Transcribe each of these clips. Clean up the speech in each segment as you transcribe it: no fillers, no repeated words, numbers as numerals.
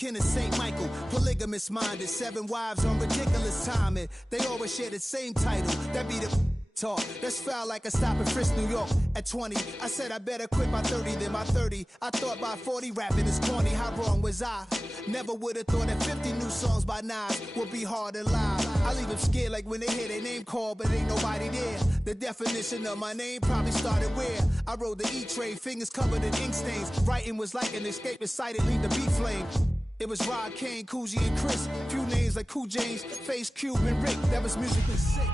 kin of St. Michael, polygamous minded, 7 wives on ridiculous timing. They always share the same title, that be the talk. That's foul like a stop in Frisk, New York. At 20, I said I better quit by 30 than by 30. I thought by 40 rapping is corny, how wrong was I? Never would have thought that 50 new songs by Nas would be hard to live. I leave them scared like when they hear their name called, but ain't nobody there. The definition of my name probably started where I rode the E-train, fingers covered in ink stains. Writing was like an escape excited, leave the beat flame. It was Rod, Kane, Coogee, and Chris. Few names like Cool James, Face, Cube, and Rick. That was musically sick.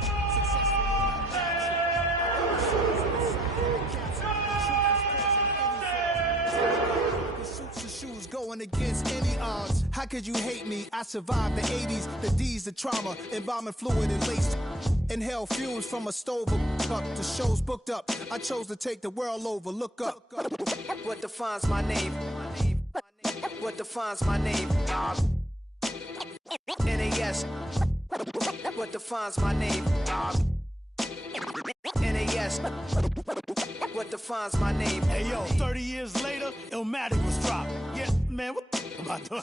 Suits and shoes going against any odds. How could you hate me? I survived the 80s, the D's, the trauma, embalming fluid and lace. Inhale fumes from a stove up. The show's booked up. I chose to take the world over. Look up. What defines my name? What defines my name? NAS. What defines my name? NAS. What defines my name? Hey yo, 30 years later, Illmatic was dropped. Yeah, man, what the am I doing?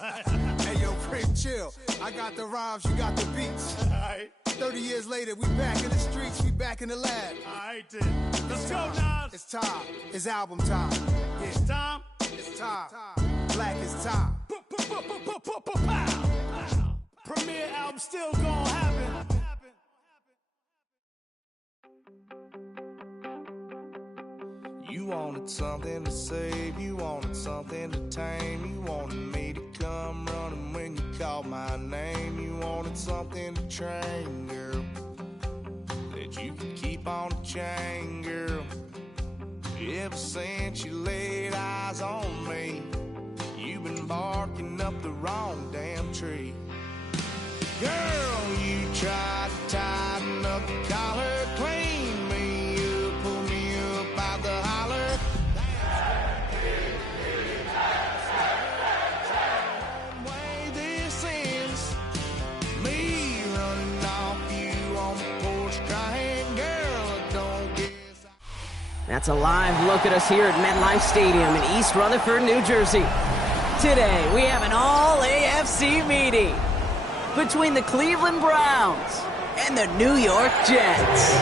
Hey yo, Prince, chill. I got the rhymes, you got the beats. Alright. 30 years later, we back in the streets, we back in the lab. Alright then. Let's go, Nas. It's time. It's album time. Yeah. It's time. It's time. Black is time. Premiere album still gonna happen. You wanted something to save, you wanted something to tame. You wanted me to come running when you called my name. You wanted something to train, girl, that you could keep on the chain, girl. Ever since you laid eyes on me, you've been barking up the wrong damn tree. Girl, you tried to tighten up the collar, clean me up, pull me up out the holler. Way this ends, me running off you on the porch crying, girl, I don't guess. That's a live look at us here at MetLife Stadium in East Rutherford, New Jersey. Today, we have an all-AFC meeting between the Cleveland Browns and the New York Jets.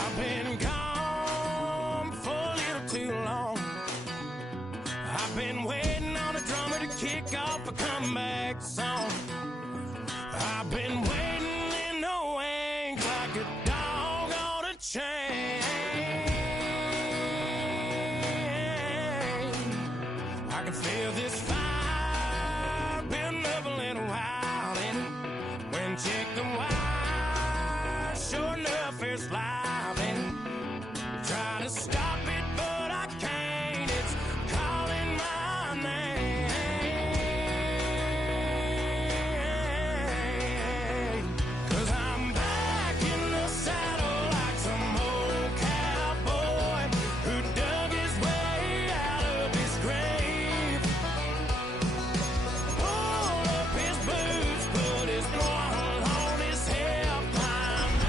I've been gone for a little too long. I've been waiting on a drummer to kick off a comeback song. I've been waiting in the wings like a dog on a chain. I can feel this fire been up a little while, and when check the wire surface lining. Trying to stop it, but I can't. It's calling my name. 'Cause I'm back in the saddle like some old cowboy who dug his way out of his grave. Pulled up his boots, put his throttle on his hip, climbed.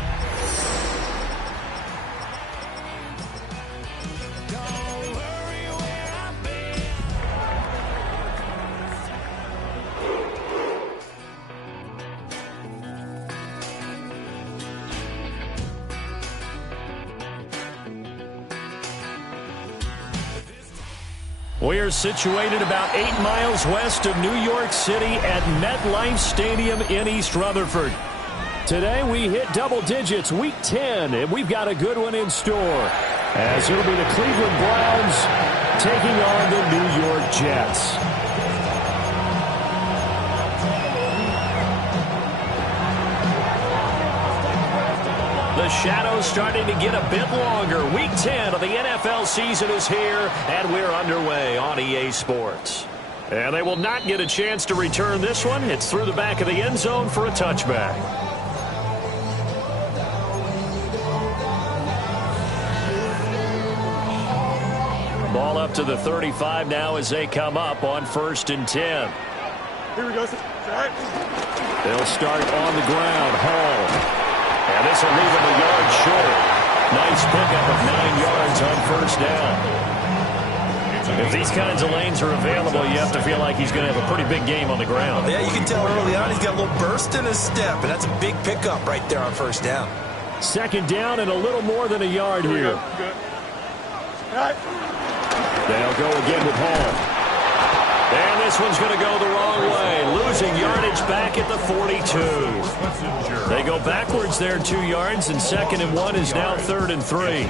Don't worry where I've been. We are situated about 8 miles west of New York City at MetLife Stadium in East Rutherford. Today we hit double digits, week 10, and we've got a good one in store, as it'll be the Cleveland Browns taking on the New York Jets. The shadow's starting to get a bit longer. Week 10 of the NFL season is here, and we're underway on EA Sports. And they will not get a chance to return this one. It's through the back of the end zone for a touchback. Ball up to the 35 now as they come up on 1st and 10. Here we go. They'll start on the ground. Hall. And this will leave him a yard short. Nice pickup of 9 yards on 1st down. If these kinds of lanes are available, you have to feel like he's going to have a pretty big game on the ground. Yeah, you can tell early on he's got a little burst in his step, and that's a big pickup right there on 1st down. 2nd down and a little more than a yard here. They'll go again with Hall. And this one's going to go the wrong way, losing yardage back at the 42. They go backwards there 2 yards, and 2nd and 1 is now 3rd and 3.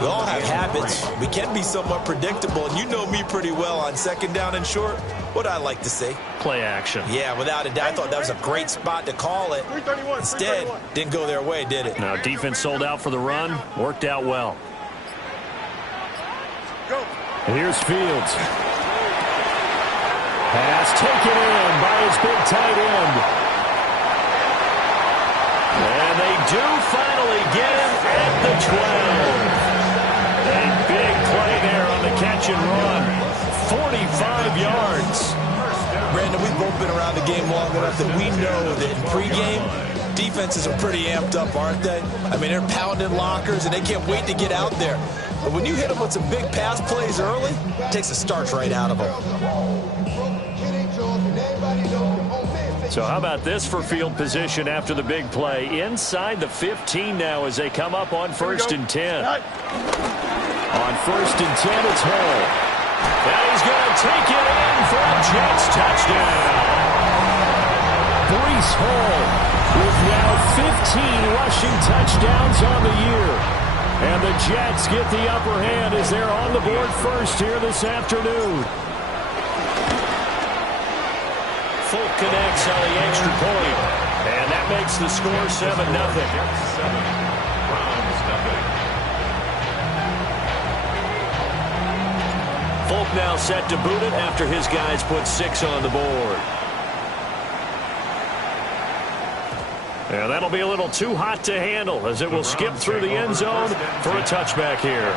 We all have habits. We can be somewhat predictable, and you know me pretty well on 2nd down and short. What I like to say? Play action. Yeah, without a doubt. I thought that was a great spot to call it. Instead, didn't go their way, did it? Now defense sold out for the run, worked out well. And here's Fields. Pass taken in by his big tight end. And they do finally get him at the 12. A big play there on the catch and run. 45 yards. Brandon, we've both been around the game long enough that we know that in pregame, defenses are pretty amped up, aren't they? I mean, they're pounding lockers, and they can't wait to get out there. But when you hit them with some big pass plays early, it takes the starch right out of them. So how about this for field position after the big play? Inside the 15 now as they come up on 1st and 10. On 1st and 10, it's Hall. And he's going to take it in for a Jets touchdown. Breece Hall with now 15 rushing touchdowns on the year. And the Jets get the upper hand as they're on the board first here this afternoon. Folk connects on the extra point. And that makes the score 7-0. Folk now set to boot it after his guys put 6 on the board. And that'll be a little too hot to handle as it will skip through the end zone for a touchback here.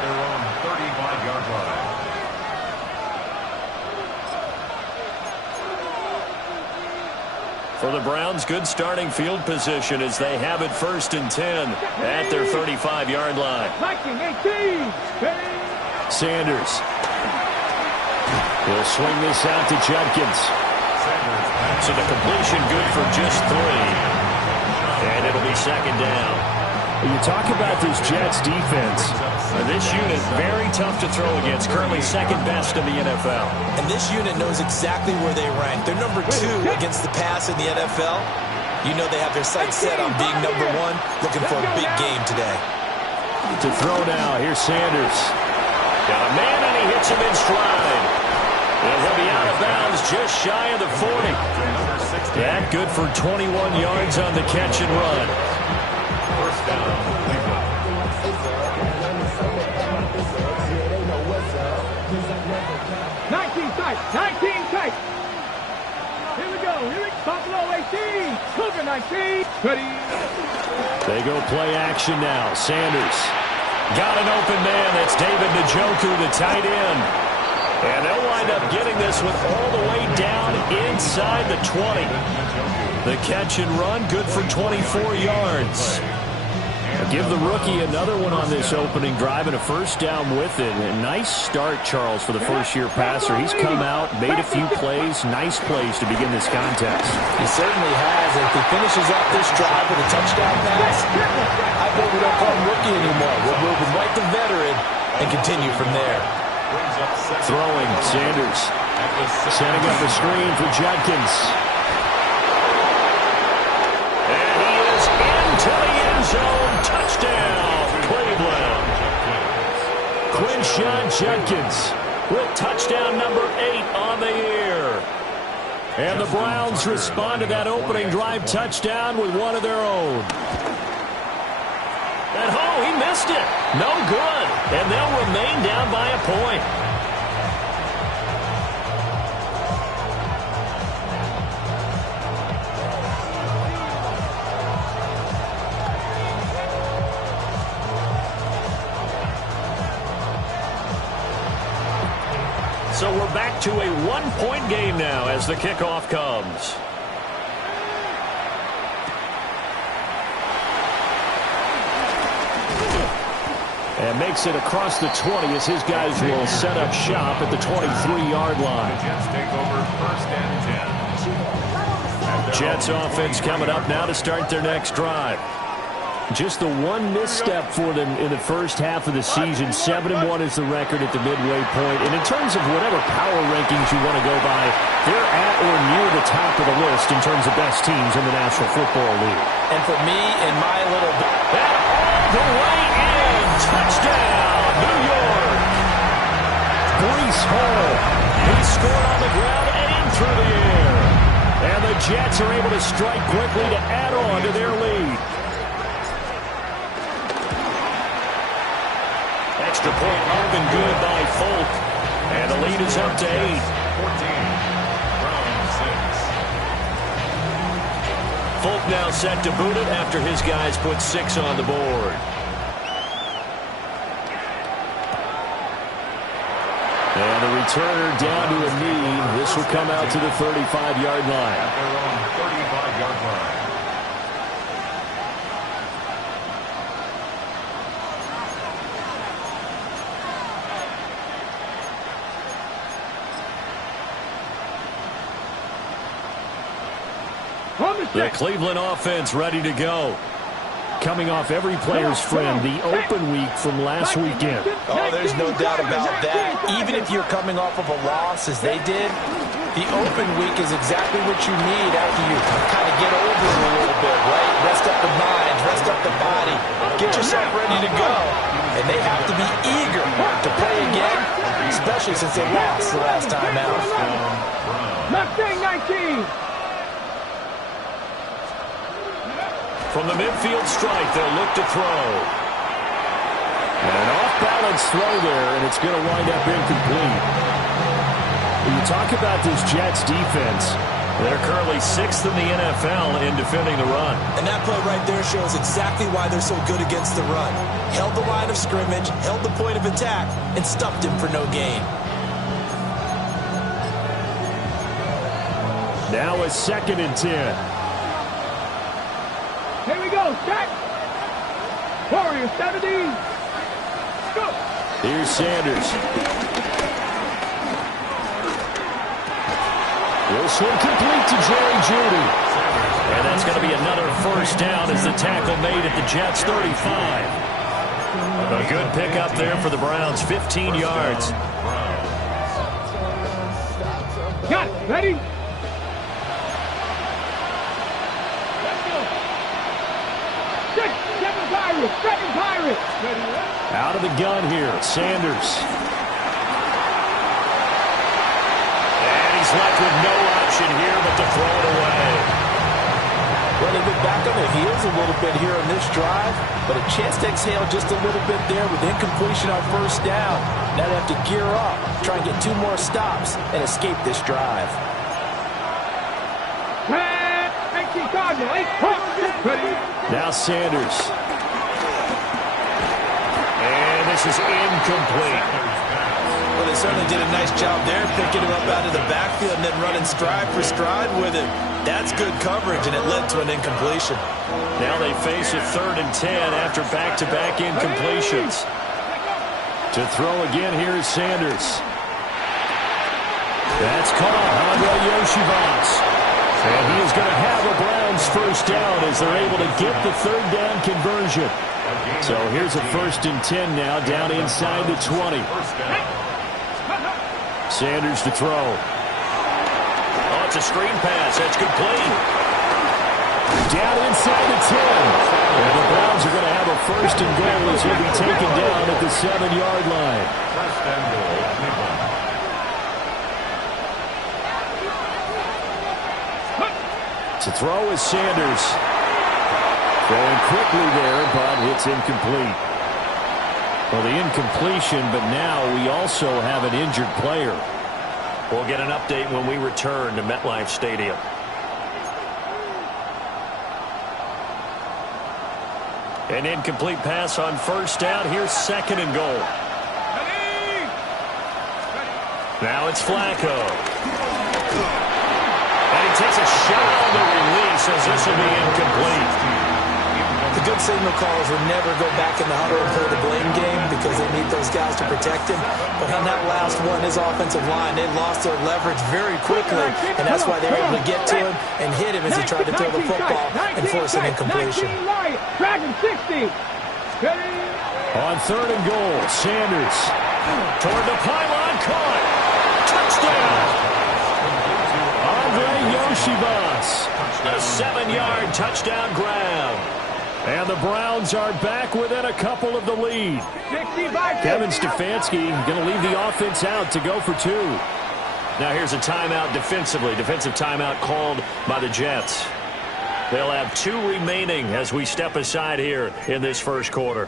For the Browns, good starting field position as they have it 1st and 10 at their 35-yard line. Sanders. He'll swing this out to Judkins. So the completion good for just 3. And it'll be 2nd down. When you talk about this Jets defense, this unit very tough to throw against, currently 2nd best in the NFL. And this unit knows exactly where they rank. They're number 2 against the pass in the NFL. You know they have their sights set on being number 1, looking for a big game today. To throw now, here's Sanders. Got a man and he hits him in stride. And he'll be out of bounds just shy of the 40. That good for 21 yards on the catch and run. 1st down. 19. Cougar 19. Ready. They go play action now. Sanders got an open man. That's David Njoku, the tight end. And they'll wind up getting this one all the way down inside the 20. The catch and run, good for 24 yards. Give the rookie another one on this opening drive and a first down with it. A nice start, Charles, for the first-year passer. He's come out, made a few plays, nice plays to begin this contest. He certainly has. If he finishes up this drive with a touchdown pass, I bet we don't call him rookie anymore. We'll move him right to veteran and continue from there. Throwing, Sanders. Setting up a screen for Judkins. And he is into the end zone. Touchdown, Cleveland. Quinshon Judkins with touchdown number 8 on the year. And the Browns respond to that opening drive touchdown with one of their own. And he missed it. No good. And they'll remain down by a point. So we're back to a one-point game now as the kickoff comes. And makes it across the 20 as his guys will set up shop at the 23-yard line. Jets take over first and 10. Jets offense coming up now to start their next drive. Just the one misstep for them in the first half of the season. 7-1 is the record at the midway point. And in terms of whatever power rankings you want to go by, they're at or near the top of the list in terms of best teams in the National Football League. And for me, in my little... That all the way in. Touchdown, New York. Breece Hall. He scored on the ground and through the air. And the Jets are able to strike quickly to add on to their lead. Extra point up and good by Folk. And the lead is up to 8. 14 from 6. Folk now set to boot it after his guys put 6 on the board. And the returner down to a knee. This will come out to the 35-yard line. At their own 35-yard line. The Cleveland offense ready to go. Coming off every player's friend, the open week from last weekend. Oh, there's no doubt about that. Even if you're coming off of a loss, as they did, the open week is exactly what you need after you kind of get over it a little bit, right? Rest up the mind, rest up the body, get yourself ready to go. And they have to be eager to play again, especially since they lost the last time out. Mustang 19. From the midfield strike, they'll look to throw. And an off-balance throw there, and it's going to wind up incomplete. When you talk about this Jets defense, they're currently 6th in the NFL in defending the run. And that play right there shows exactly why they're so good against the run. Held the line of scrimmage, held the point of attack, and stuffed him for no gain. Now a 2nd and 10. Here we go, set. Warrior 70. Go. Here's Sanders. Will swing complete to Jerry Jeudy. And that's going to be another first down as the tackle made at the Jets' 35. A good pickup there for the Browns, 15 yards. Got it. Ready? Second Pirate. Out of the gun here, Sanders. And he's left with no option here but to throw it away. Well, they've been back on their heels a little bit here on this drive, but a chance to exhale just a little bit there with incompletion on first down. Now they have to gear up, try and get 2 more stops, and escape this drive. Hey, Cardinal, 8 points. Ready? Now Sanders. And this is incomplete. Well, they certainly did a nice job there, picking him up out of the backfield and then running stride for stride with him. That's good coverage, and it led to an incompletion. Now they face a 3rd and 10 after back-to-back incompletions. To throw again, here is Sanders. That's caught. Andre Yoshivas. And he is going to have a Browns first down as they're able to get the 3rd down conversion. So here's a 1st and 10 now, down inside the 20. Sanders to throw. Oh, it's a screen pass. That's complete. Down inside the 10. And the Browns are going to have a 1st and goal as he'll be taken down at the 7-yard line. First and goal, Cleveland. To throw is Sanders. Throwing quickly there, but it's incomplete. Well, the incompletion, but now we also have an injured player. We'll get an update when we return to MetLife Stadium. An incomplete pass on 1st down. Here's 2nd and goal. Now it's Flacco. And he takes a shot on the release as this will be incomplete. The good signal callers would never go back in the huddle and play the blame game because they need those guys to protect him. But on that last one, his offensive line, they lost their leverage very quickly, and that's why they were able to get to him and hit him as he tried to throw the football and force an incompletion. Dragon 60. On 3rd and goal, Sanders toward the pylon, caught. Touchdown! Andre Yoshivas, a 7-yard touchdown grab. And the Browns are back within a couple of the lead. Kevin Stefanski going to leave the offense out to go for 2. Now here's a timeout defensively. Defensive timeout called by the Jets. They'll have 2 remaining as we step aside here in this first quarter.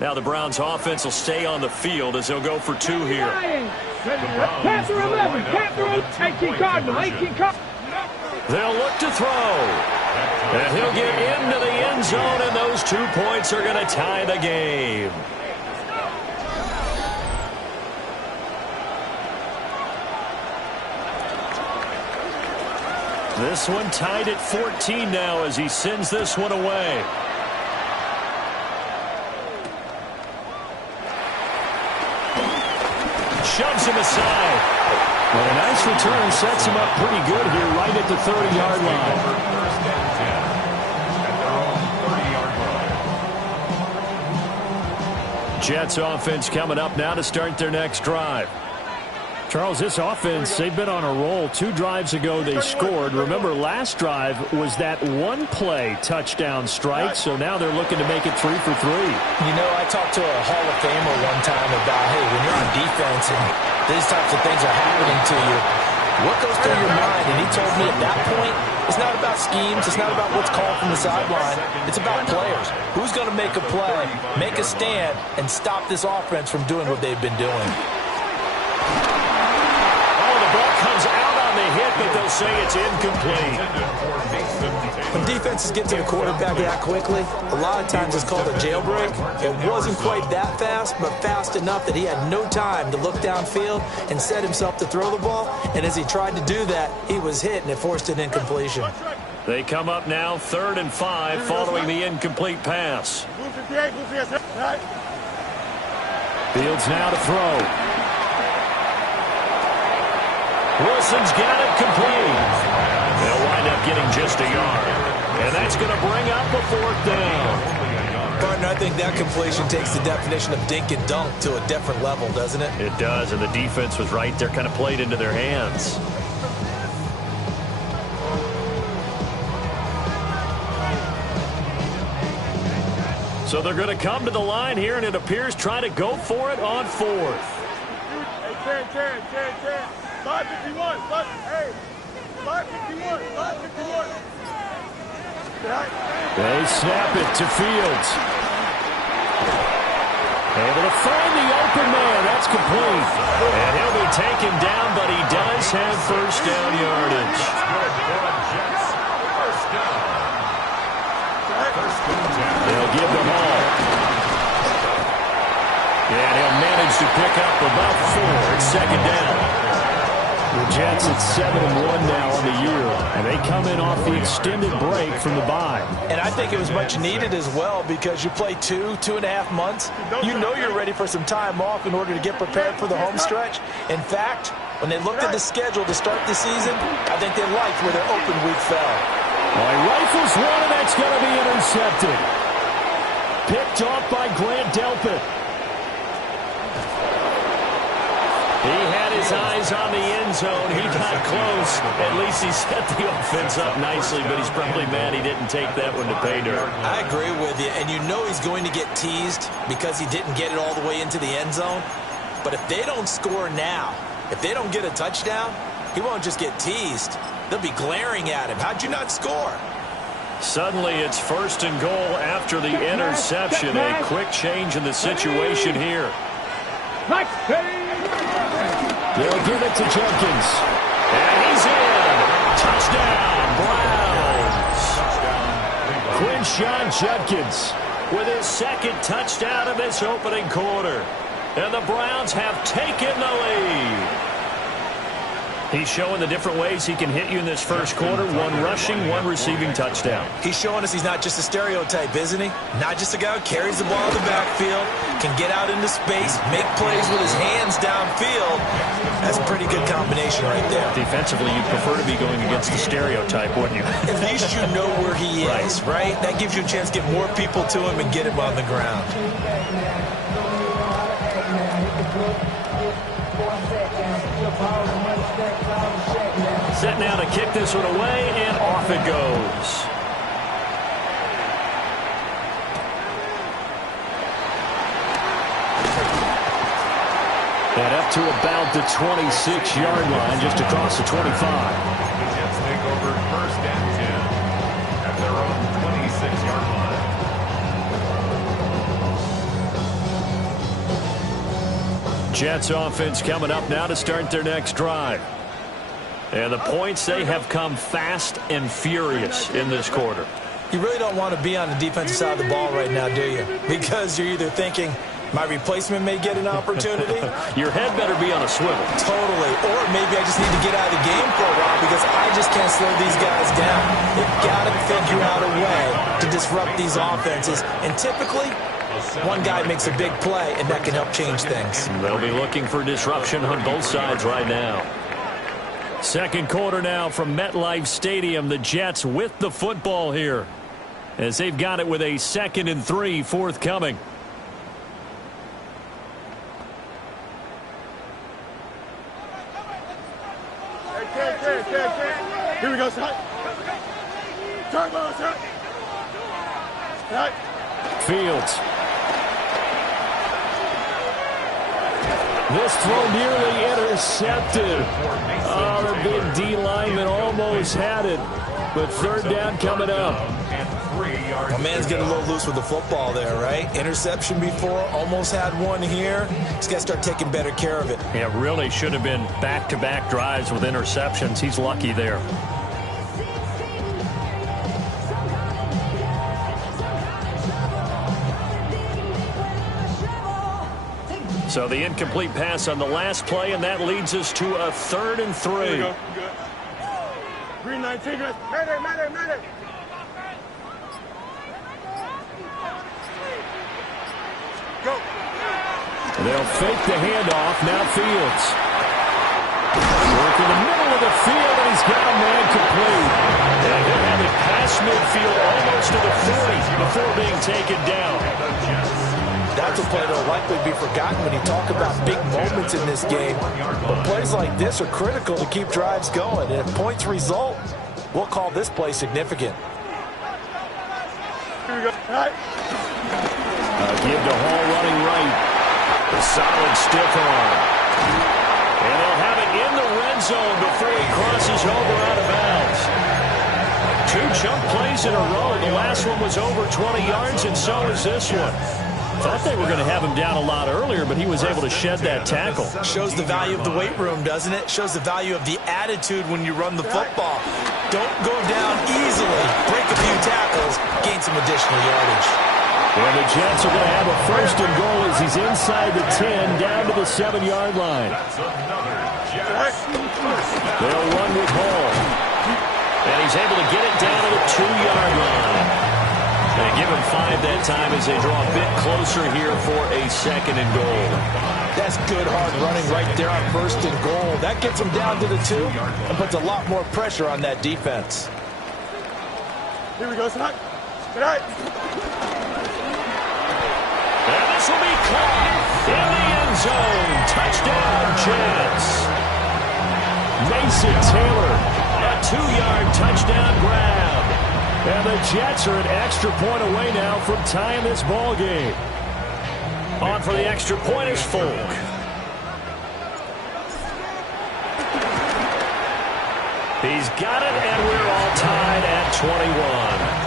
Now the Browns offense will stay on the field as they'll go for 2 here. Panther 11, Panther 18 Cardinal, 18 Cardinal. They'll look to throw. And he'll get into the end zone, and those 2 points are going to tie the game. This one tied at 14 now as he sends this one away. Shoves him aside. Well, a nice return sets him up pretty good here right at the 30-yard line. First and 10 at their own 30-yard line. Jets offense coming up now to start their next drive. Charles, this offense, they've been on a roll. 2 drives ago they scored. Remember, last drive was that 1-play touchdown strike, so now they're looking to make it 3 for 3. You know, I talked to a Hall of Famer one time about, hey, when you're on defense and these types of things are happening to you, what goes through your mind? And he told me at that point, it's not about schemes. It's not about what's called from the sideline. It's about players. Who's going to make a play, make a stand, and stop this offense from doing what they've been doing? Comes out on the hit, but they'll say it's incomplete. When defenses get to the quarterback that quickly, a lot of times it's called a jailbreak. It wasn't quite that fast, but fast enough that he had no time to look downfield and set himself to throw the ball. And as he tried to do that, he was hit, and it forced an incompletion. They come up now 3rd and 5 following the incomplete pass. Fields now to throw. Wilson's got it complete. They'll wind up getting just a yard. And that's going to bring up a 4th down. Partner, I think that completion takes the definition of dink and dunk to a different level, doesn't it? It does, and the defense was right there, kind of played into their hands. So they're going to come to the line here, and it appears try to go for it on 4th. Hey, 10. 551, 551, 551. They snap it to Fields. Able to find the open man. That's complete. And he'll be taken down, but he does have first down yardage. They'll give the ball. And he'll manage to pick up about 4. It's second down. The Jets at 7-1 now on the year, and they come in off the extended break from the bye. And I think it was much needed as well because you play 2.5 months. You know you're ready for some time off in order to get prepared for the home stretch. In fact, when they looked at the schedule to start the season, I think they liked where their open week fell. Well, he rifles one, and that's going to be intercepted. Picked off by Grant Delpit. He had his eyes on the end zone. He got close. At least he set the offense up nicely, but he's probably mad he didn't take that one to pay dirt. I agree with you, and you know he's going to get teased because he didn't get it all the way into the end zone. But if they don't score now, if they don't get a touchdown, he won't just get teased. They'll be glaring at him. How'd you not score? Suddenly it's first and goal after the interception. A quick change in the situation here. They'll give it to Judkins. And he's in. Touchdown, Browns. Quinshon Judkins with his second touchdown of this opening quarter. And the Browns have taken the lead. He's showing the different ways he can hit you in this first quarter. 1 rushing, 1 receiving touchdown. He's showing us he's not just a stereotype, isn't he? Not just a guy who carries the ball in the backfield, can get out into space, make plays with his hands downfield. That's a pretty good combination right there. Defensively, you'd prefer to be going against the stereotype, wouldn't you? At least you know where he is, right? That gives you a chance to get more people to him and get him on the ground. Set now to kick this one away, and off it goes. And up to about the 26-yard line, just across the 25. The Jets take over first and 10 at their own 26-yard line. Jets offense coming up now to start their next drive. And the points, they have come fast and furious in this quarter. You really don't want to be on the defensive side of the ball right now, do you? Because you're either thinking, my replacement may get an opportunity. Your head better be on a swivel. Totally. Or maybe I just need to get out of the game for a while because I just can't slow these guys down. They've got to figure out a way to disrupt these offenses. And typically, one guy makes a big play, and that can help change things. They'll be looking for disruption on both sides right now. Second quarter now from MetLife Stadium. The Jets with the football here as they've got it with a 2nd and 3 forthcoming. Here we go, son. Turbo, son. Right. Fields. This throw nearly intercepted. Oh, the big D lineman almost had it. But third down coming up. My man's getting a little loose with the football there, right? Interception before, almost had one here. He's got to start taking better care of it. Yeah, really should have been back-to-back drives with interceptions. He's lucky there. So the incomplete pass on the last play, and that leads us to a 3rd and 3. Here we go. Good. Green 19, matter. Go. They'll fake the handoff. Now Fields. Work in the middle of the field, and he's got a man complete. And he'll have it past midfield almost to the 40 before being taken down. That's a play that will likely be forgotten when you talk about big moments in this game. But plays like this are critical to keep drives going. And if points result, we'll call this play significant. Here we go. Right. Give to Hall running right. A solid stiff arm. And they'll have it in the red zone before he crosses over out of bounds. 2 jump plays in a row. The last one was over 20 yards, and so is this one. Thought they were going to have him down a lot earlier, but he was able to shed that tackle. Shows the value of the weight room, doesn't it? Shows the value of the attitude when you run the football. Don't go down easily. Break a few tackles. Gain some additional yardage. And the Jets are going to have a first and goal as he's inside the 10, down to the 7-yard line. They'll run with Hall. And he's able to get it down to the 2-yard line. They give him 5 that time as they draw a bit closer here for a second and goal. That's good hard running right there on first and goal. That gets them down to the 2 and puts a lot more pressure on that defense. Here we go, son. Good night. And this will be caught in the end zone. Touchdown, Jets. Mason Taylor, a 2-yard touchdown grab. And the Jets are an extra point away now from tying this ball game. On for the extra point is Folk. He's got it, and we're all tied at 21.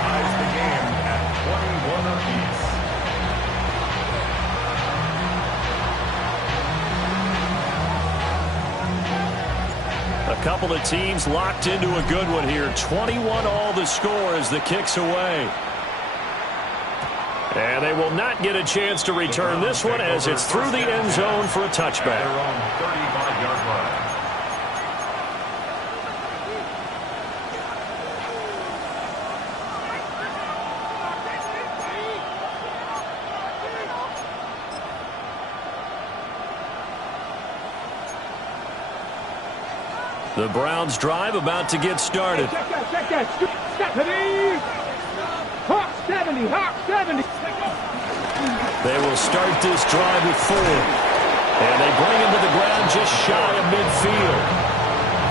Ties the game at 21 apiece. A couple of teams locked into a good one here. 21 all the score as the kick's away. And they will not get a chance to return this one as it's through the end zone for a touchback. Their own 35-yard line. The Browns drive about to get started. Check that. Stephanie. Hawk 70. Hawk 70. They will start this drive with 4. And they bring him to the ground just shy of midfield.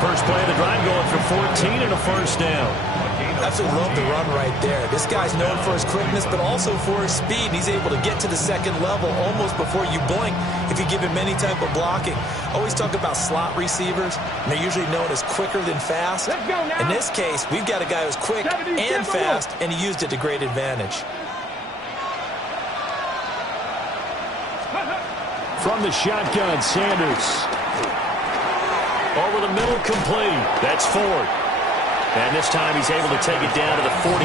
First play of the drive going for 14 and a first down. Absolutely love the run right there. This guy's known for his quickness, but also for his speed. He's able to get to the second level almost before you blink if you give him any type of blocking. Always talk about slot receivers, and they're usually known as quicker than fast. In this case, we've got a guy who's quick and fast, and he used it to great advantage. From the shotgun, Sanders. Over the middle, complete. That's Ford. And this time he's able to take it down to the 42.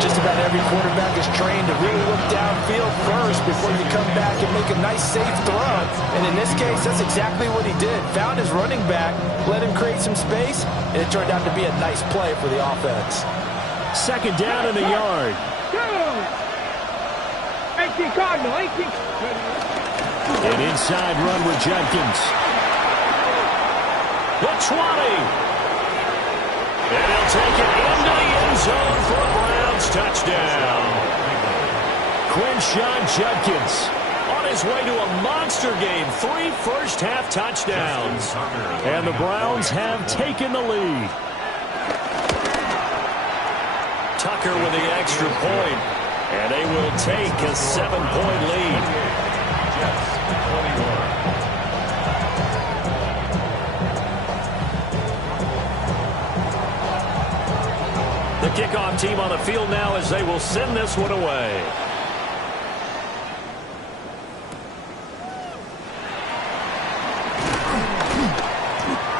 Just about every quarterback is trained to really look downfield first before you come back and make a nice, safe throw. And in this case, that's exactly what he did. Found his running back, let him create some space, and it turned out to be a nice play for the offense. Second down in the yard. 18 Cardinal, 18. An inside run with Jenkins. The 20. And he'll take it into the end zone for a Browns touchdown. Quinshon Judkins on his way to a monster game. 3 first-half touchdowns. And the Browns have taken the lead. Tucker with the extra point. And they will take a 7-point lead. Jets 21. The kickoff team on the field now as they will send this one away.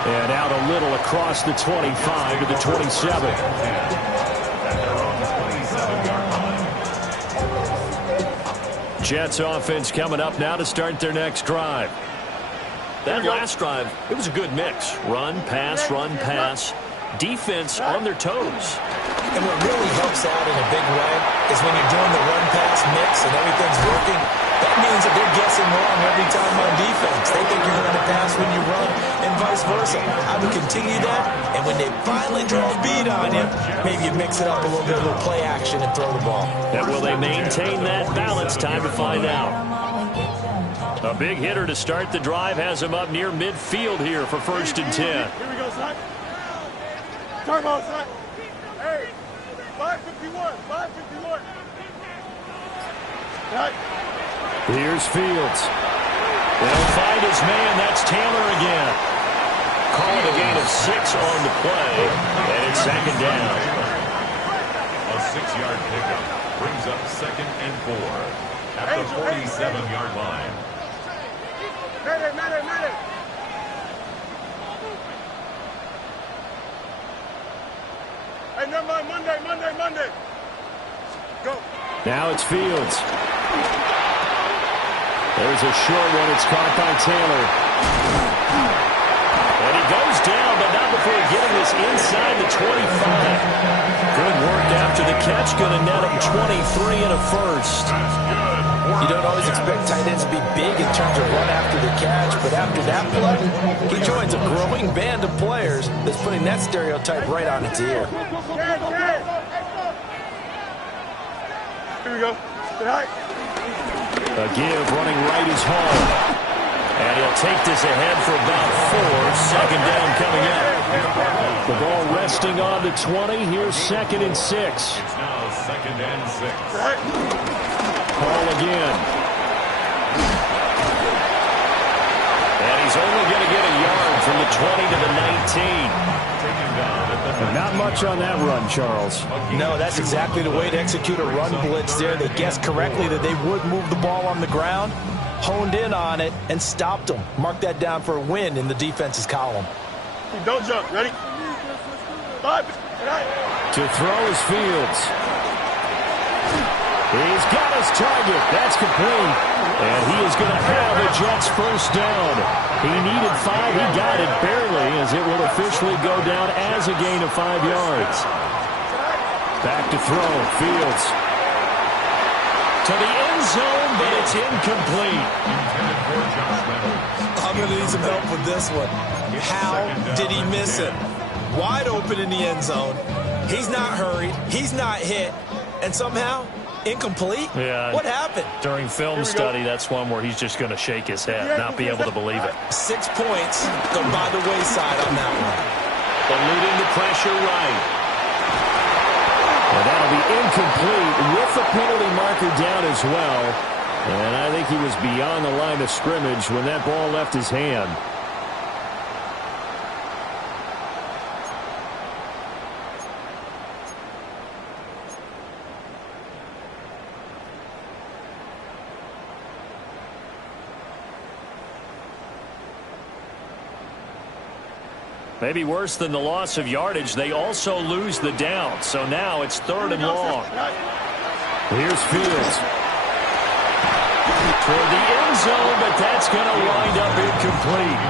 And out a little across the 25 to the 27. Jets offense coming up now to start their next drive. That last drive, it was a good mix. Run, pass. Defense on their toes. And what really helps out in a big way is when you're doing the run-pass mix and everything's working, that means that they're guessing wrong every time on defense. They think you're going to pass when you run and vice versa. I would continue that, and when they finally draw a beat on you, maybe you mix it up a little bit, a little play action and throw the ball. And will they maintain that balance? Time to find out. A big hitter to start the drive has him up near midfield here for 1st and 10. Here we go, son. Turn on, son. Hey, 551. Right. Here's Fields. They'll find his man. That's Taylor again. Call it a gain of 6 on the play. And it's second down. A 6-yard pickup. Brings up 2nd and 4 at the 47-yard line. Hey, never mind. Monday. Go. Now it's Fields. There's a short one. It's caught by Taylor. And he goes down, but not before getting this inside the 25. Good work after the catch. Going to net him 23 and a first. You don't always expect tight ends to be big in terms of run after the catch, but after that play, he joins a growing band of players that's putting that stereotype right on its ear. Here we go. A give running right is Hall. And he'll take this ahead for about 4. Second down coming up. The ball resting on the 20. Here's 2nd and 6. It's now 2nd and 6. Hall again. And he's only going to get a yard from the 20 to the 19. Not much on that run, Charles. No, that's exactly the way to execute a run blitz there. They guessed correctly that they would move the ball on the ground, honed in on it, and stopped them. Mark that down for a win in the defense's column. Don't jump. Ready? 5. To throw is Fields. He's got his target. That's complete. And he is going to have the Jets first down. He needed 5. He got it barely, as it will officially go down as a gain of 5 yards. Back to throw. Fields. To the end zone, but it's incomplete. I'm going to need some help with this one. How did he miss it? Wide open in the end zone. He's not hurried. He's not hit. And somehow, incomplete? Yeah. What happened? During film study, that's one where he's just going to shake his head, not be able to believe it. 6 points go by the wayside on that one. Eluding the pressure right. And that'll be incomplete with the penalty marker down as well. And I think he was beyond the line of scrimmage when that ball left his hand. Maybe worse than the loss of yardage, they also lose the down. So now it's 3rd and long. Here's Fields. Toward the end zone, but that's going to wind up incomplete.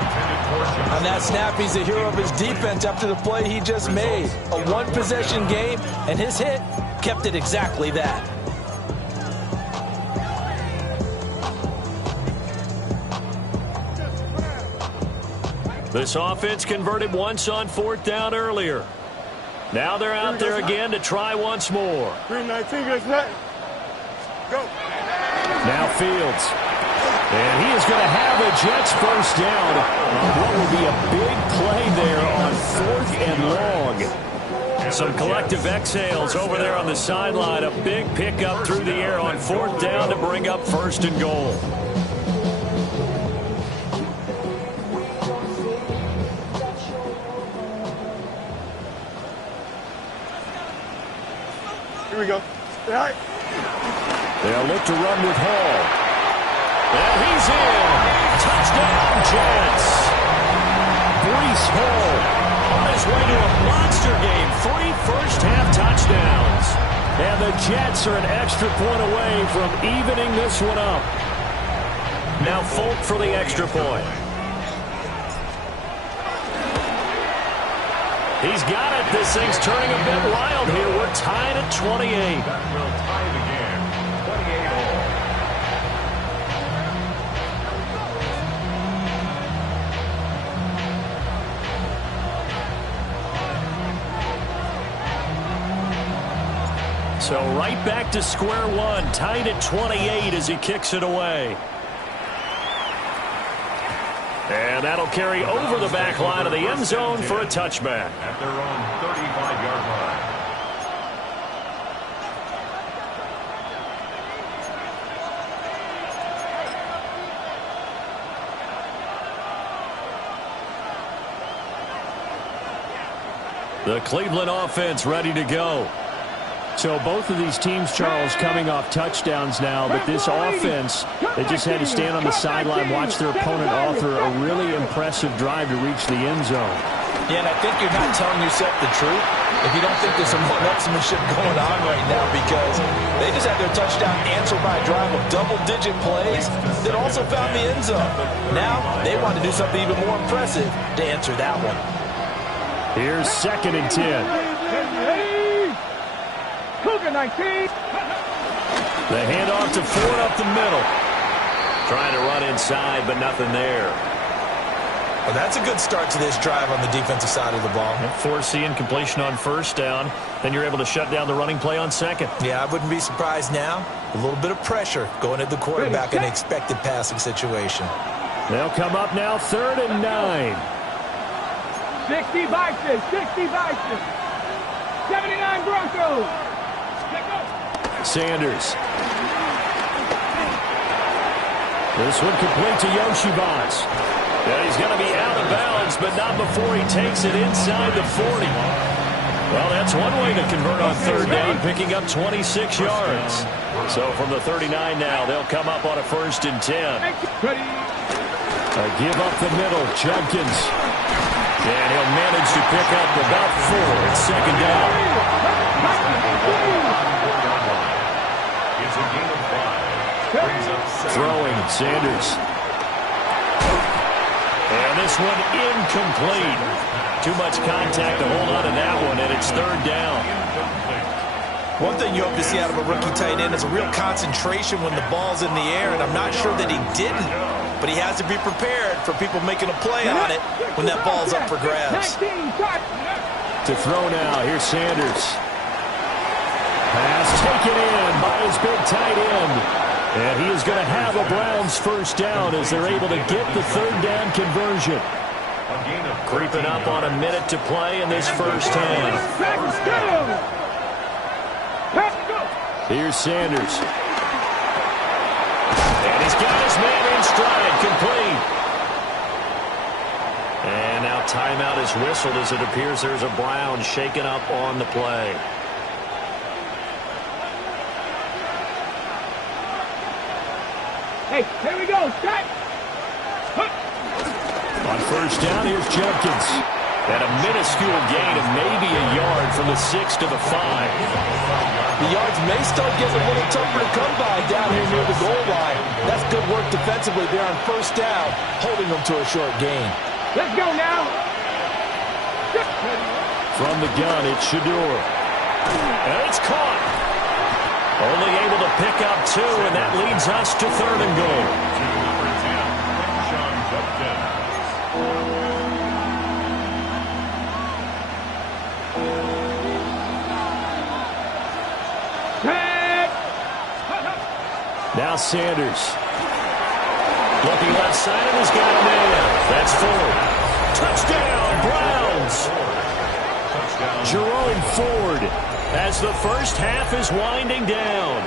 On that snap, he's a hero of his defense after the play he just made. A one-possession game, and his hit kept it exactly that. This offense converted once on 4th down earlier. Now they're out there again to try once more. 319, guys, net. Go. Now Fields. And he is going to have the Jets first down on what will be a big play there on 4th and long. Some collective exhales over there on the sideline. A big pickup through the air on 4th down to bring up 1st and goal. Here we go. Right. They'll look to run with Hall. And he's in. Touchdown, Jets. Breece Hall on his way to a monster game. 3 first-half touchdowns. And the Jets are an extra point away from evening this one up. Now Folk for the extra point. He's got it. This thing's turning a bit wild here. We're tied at 28. That will tie the game. 28 all. So right back to square one. Tied at 28 as he kicks it away. And that'll carry over the back line of the end zone for a touchback. At their own 35-yard line. The Cleveland offense ready to go. So both of these teams, Charles, coming off touchdowns now, but this offense, they just had to stand on the sideline, watch their opponent author a really impressive drive to reach the end zone. Yeah, and I think you're not telling yourself the truth if you don't think there's some one-upsmanship going on right now, because they just had their touchdown answered by a drive of double-digit plays that also found the end zone. Now they want to do something even more impressive to answer that one. Here's 2nd and 10. Cougar 19. The handoff to Ford up the middle. Trying to run inside, but nothing there. Well, that's a good start to this drive on the defensive side of the ball. Forcing completion on 1st down. Then you're able to shut down the running play on 2nd. Yeah, I wouldn't be surprised now. A little bit of pressure going at the quarterback in an expected passing situation. They'll come up now 3rd and 9. 60 Vikings. 60 Vikings. 79 Broncos. Sanders. This one complete to Yoshibas. Yeah, he's going to be out of bounds, but not before he takes it inside the 40. Well, that's one way to convert on 3rd down, picking up 26 yards. So from the 39 now, they'll come up on a 1st and 10. A give up the middle, Judkins. And he'll manage to pick up about 4 at 2nd down. It's a gain of 5. Brings up 7. Throwing, Sanders. And this one incomplete. Too much contact to hold on to that one, and it's 3rd down. One thing you hope to see out of a rookie tight end is a real concentration when the ball's in the air, and I'm not sure that he didn't, but he has to be prepared for people making a play on it when that ball's up for grabs. To throw now, here's Sanders. Pass taken in by his big tight end. And he is going to have a Browns 1st down as they're able to get the 3rd down conversion. Creeping up on a minute to play in this 1st half. Here's Sanders. And he's got his man in stride, complete. And now timeout is whistled as it appears there's a Brown shaken up on the play. Hey, here we go. Set. On 1st down, here's Judkins. And a minuscule gain of maybe a yard from the 6 to the 5. The yards may start getting a little tougher to come by down here near the goal line. That's good work defensively there on 1st down, holding them to a short gain. Let's go now. From the gun, it's Shador. And it's caught. Only able to pick up 2, and that leads us to 3rd and goal. Number 10, Sean Judkins. Now Sanders. Looking left side, and he's got a man. That's Ford. Touchdown, Browns. Jerome Ford, as the 1st half is winding down.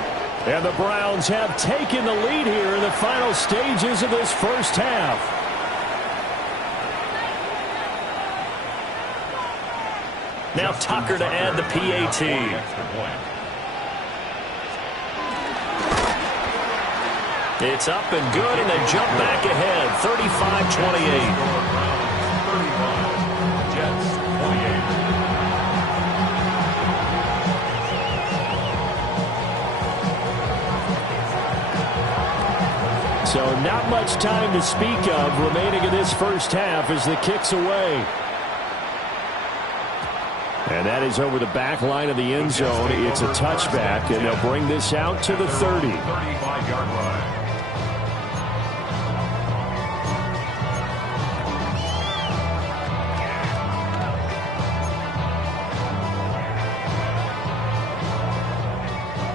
And the Browns have taken the lead here in the final stages of this 1st half. Now Tucker to add the PAT. It's up and good, and they jump back ahead, 35-28. 35, Jets 28. So not much time to speak of remaining in this 1st half as the kick's away. And that is over the back line of the end zone. It's a touchback, and they'll bring this out to the 30. 35-yard line.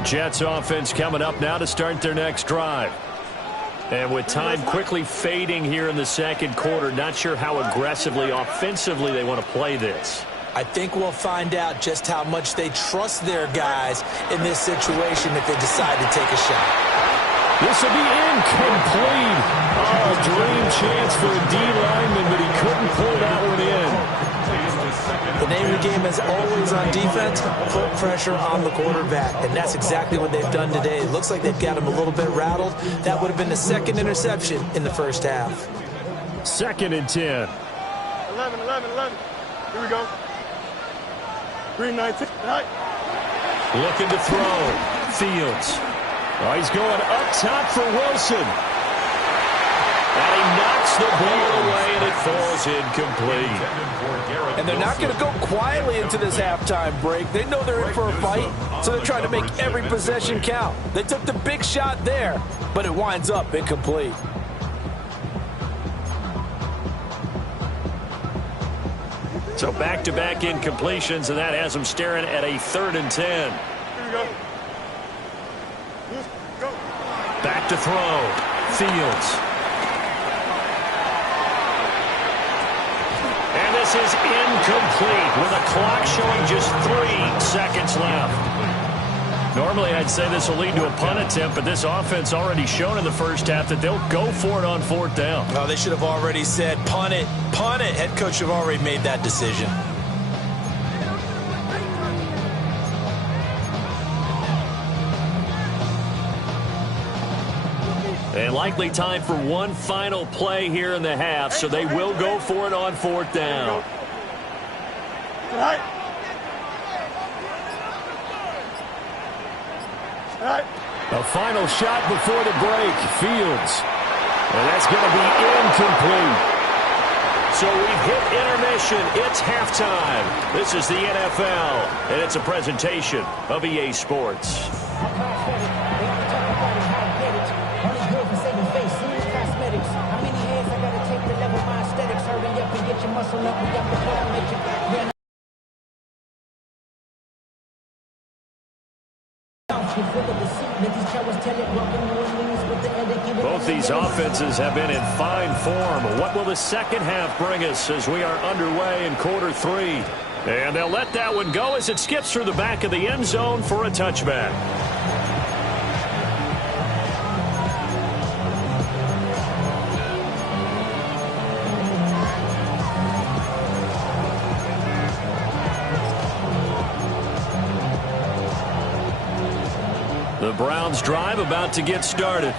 Jets offense coming up now to start their next drive. And with time quickly fading here in the 2nd quarter, not sure how aggressively, offensively they want to play this. I think we'll find out just how much they trust their guys in this situation if they decide to take a shot. This will be incomplete. Oh, a dream chance for a D lineman, but he couldn't pull that one in. The name of the game game, as always on defense, put pressure on the quarterback. And that's exactly what they've done today. It looks like they've got him a little bit rattled. That would have been the second interception in the first half. 2nd and 10. 11. Here we go. 3-19. Right. Looking to throw. Fields. Oh, he's going up top for Wilson. And he knocks the ball away, and it falls incomplete. And they're not going to go quietly into this halftime break. They know they're in for a fight, so they're trying to make every possession count. They took the big shot there, but it winds up incomplete. So back-to-back incompletions, and that has them staring at a 3rd and 10. Here we go. Go. Back to throw. Fields. And this is incomplete with a clock showing just 3 seconds left. Normally, I'd say this will lead to a punt attempt, but this offense already shown in the first half that they'll go for it on 4th down. Oh, they should have already said, punt it, punt it. Head coach should have already made that decision. And likely time for one final play here in the half, so they will go for it on 4th down. Right. A final shot before the break. Fields. And that's going to be incomplete. So we've hit intermission. It's halftime. This is the NFL, and it's a presentation of EA Sports. Both these offenses have been in fine form. What will the second half bring us as we are underway in quarter 3? And they'll let that one go as it skips through the back of the end zone for a touchback. The Browns drive about to get started.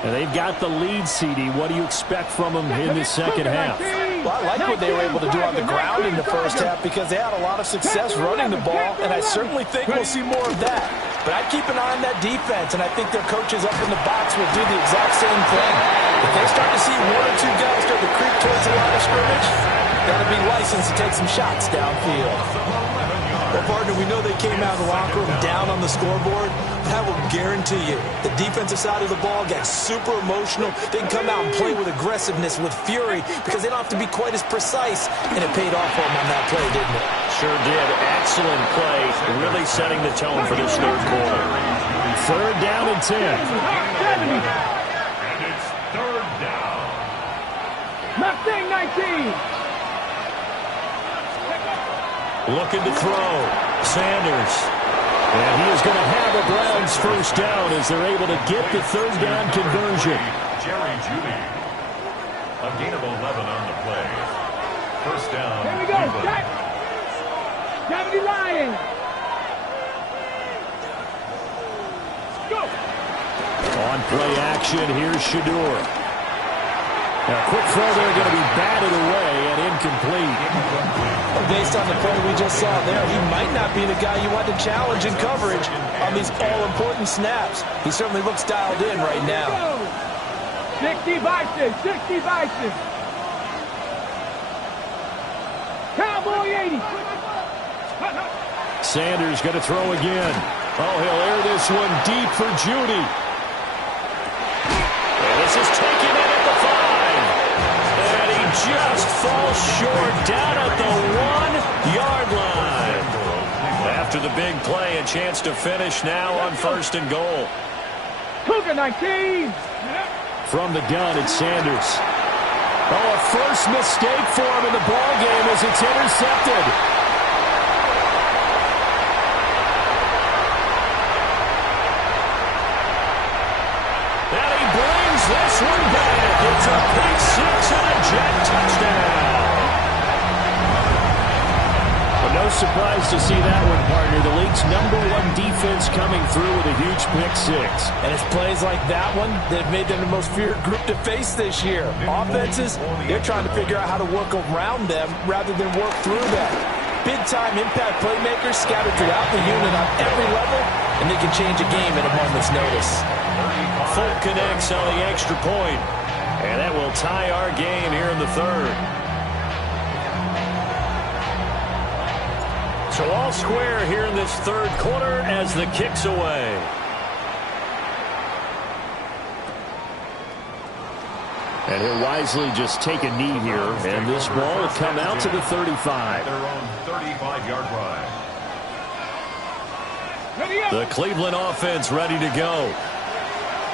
And they've got the lead, CD. What do you expect from them in the second half? Well, I like what they were able to do on the ground in the first half because they had a lot of success running the ball, and I certainly think we'll see more of that. But I'd keep an eye on that defense, and I think their coaches up in the box will do the exact same thing. If they start to see 1 or 2 guys start to creep towards the line of scrimmage, that'll be licensed to take some shots downfield. Well, partner, we know they came out of the locker room down on the scoreboard, but I will guarantee you the defensive side of the ball got super emotional. They can come out and play with aggressiveness, with fury, because they don't have to be quite as precise, and it paid off for them on that play, didn't it? Sure did. Excellent play, really setting the tone for this third quarter. 3rd down and 10. And it's 3rd down. Mustang 19. Looking to throw. Sanders. And he is going to have a Browns first down as they're able to get the 3rd down conversion. Jerry Jeudy. A gain of 11 on the play. First down. Here we go. Deputy Lion. Go. On play action, here's Shedeur. A quick throw there going to be batted away and incomplete. Based on the play we just saw there, he might not be the guy you want to challenge in coverage on these all-important snaps. He certainly looks dialed in right now. 60 vices, 60 vices. Cowboy 80. Sanders going to throw again. Oh, he'll air this one deep for Jeudy. And this is taken in at the 5. And he just falls short down at the 1-yard line. After the big play, a chance to finish now on 1st and goal. Cougar 19. From the gun, it's Sanders. Oh, a first mistake for him in the ball game as it's intercepted. And he brings this one back. It's a pick 6 and a jet touchdown. But no surprised to see that one, partner. The league's #1 defense coming through with a huge pick six. And it's plays like that one that have made them the most feared group to face this year. Offenses, they're trying to figure out how to work around them rather than work through them. Big-time impact playmakers scattered throughout the unit on every level, and they can change a game at a moment's notice. Folk connects on the extra point, and that will tie our game here in the third. So all square here in this third quarter as the kick's away. And he'll wisely just take a knee here, and this ball will come out to the 35. Their own 35-yard line. The Cleveland offense ready to go.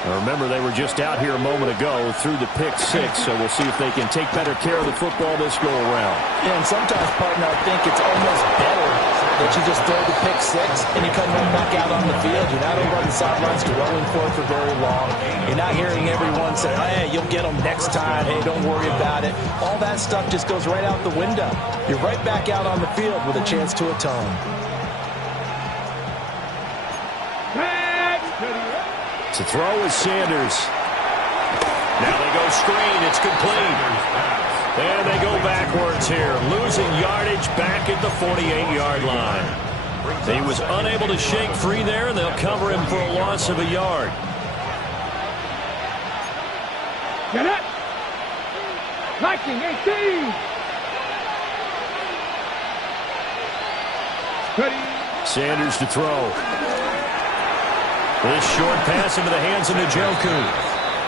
Now remember, they were just out here a moment ago through the pick six, so we'll see if they can take better care of the football this go-around. Yeah, and sometimes, partner, I think it's almost better that you just throw the pick six and you come right back out on the field. You're not over on the sidelines dwelling for very long. You're not hearing everyone say, hey, you'll get them next time. Hey, don't worry about it. All that stuff just goes right out the window. You're right back out on the field with a chance to atone. To throw is Sanders. Now they go screen. It's complete. And they go backwards here, losing yardage back at the 48-yard line. He was unable to shake free there, and they'll cover him for a loss of a yard. Get it! 19-18! Sanders to throw. This short pass into the hands of Njoku.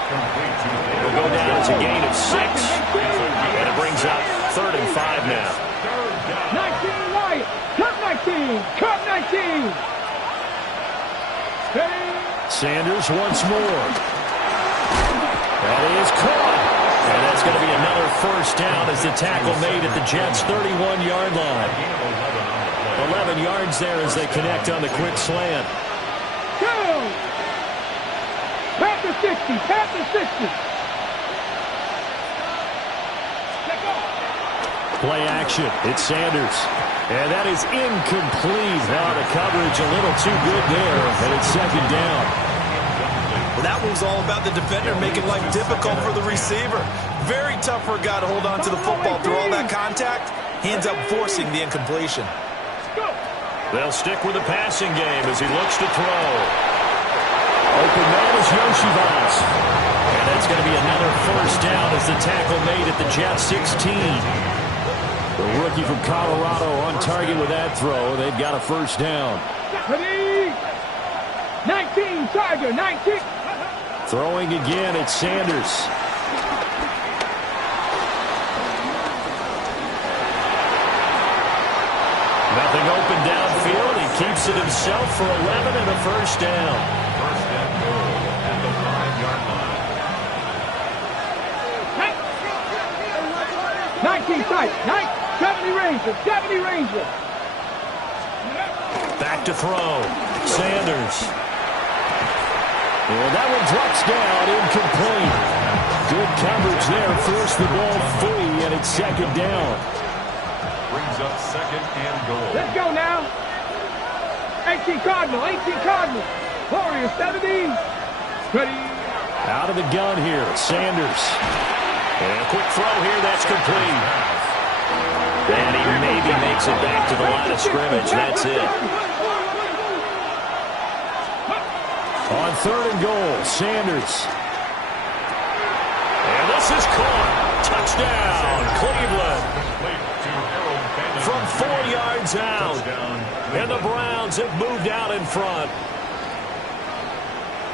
It'll go down as a gain of 6. And it brings up 3rd and 5 now. 19 right. Cut 19. Cut 19. Sanders once more. That is caught. And that's going to be another first down as the tackle made at the Jets' 31-yard line. 11 yards there as they connect on the quick slant. Pat the 60. Pat the 60. Play action. It's Sanders. And that is incomplete. Now the coverage a little too good there, and it's 2nd down. Well, that was all about the defender making life difficult for the receiver. Very tough for a guy to hold on to the football through all that contact. He ends up forcing the incompletion. They'll stick with the passing game as he looks to throw. Open man is Yoshivas. And that's going to be another first down as the tackle made at the Jets' 16. The rookie from Colorado on target with that throw. They've got a first down. 19, Tiger, 19. Throwing again, it's Sanders. Nothing open downfield. He keeps it himself for 11 and a first down. First and goal at the 5-yard line. 19 tight. 70 Ranger. 70 Ranger. Back to throw. Sanders. And that one drops down, incomplete. Good coverage there. Forced the ball free, and it's 2nd down. Brings up 2nd and goal. Let's go now. 18 Cardinal. 18 Cardinal. Warriors 70. Ready. Out of the gun here, Sanders. And a quick throw here, that's complete. And he maybe makes it back to the line of scrimmage. That's it. On 3rd and goal, Sanders. And this is caught. Touchdown, Cleveland. From 4 yards out. And the Browns have moved out in front.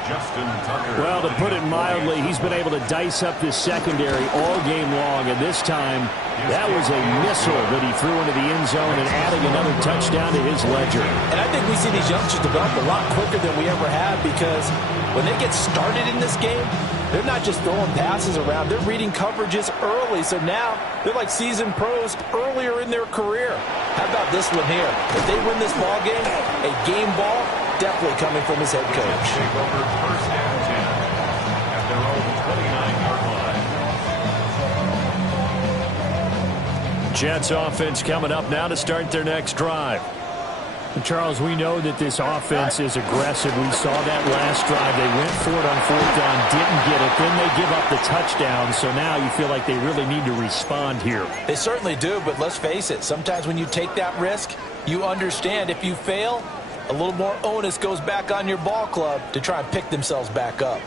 Justin Tucker. Well, to put it mildly, he's been able to dice up this secondary all game long, and this time that was a missile that he threw into the end zone and adding another touchdown to his ledger. And I think we see these youngsters develop a lot quicker than we ever have, because when they get started in this game, they're not just throwing passes around. They're reading coverages early, so now they're like seasoned pros earlier in their career. How about this one here? If they win this ball game, a game ball, definitely coming from his head coach. Take over 1st and 10 at their own 29-yard line. Jets offense coming up now to start their next drive. Charles, we know that this offense is aggressive. We saw that last drive. They went for it on 4th down, didn't get it. Then they give up the touchdown. So now you feel like they really need to respond here. They certainly do, but let's face it. Sometimes when you take that risk, you understand if you fail, a little more onus goes back on your ball club to try and pick themselves back up.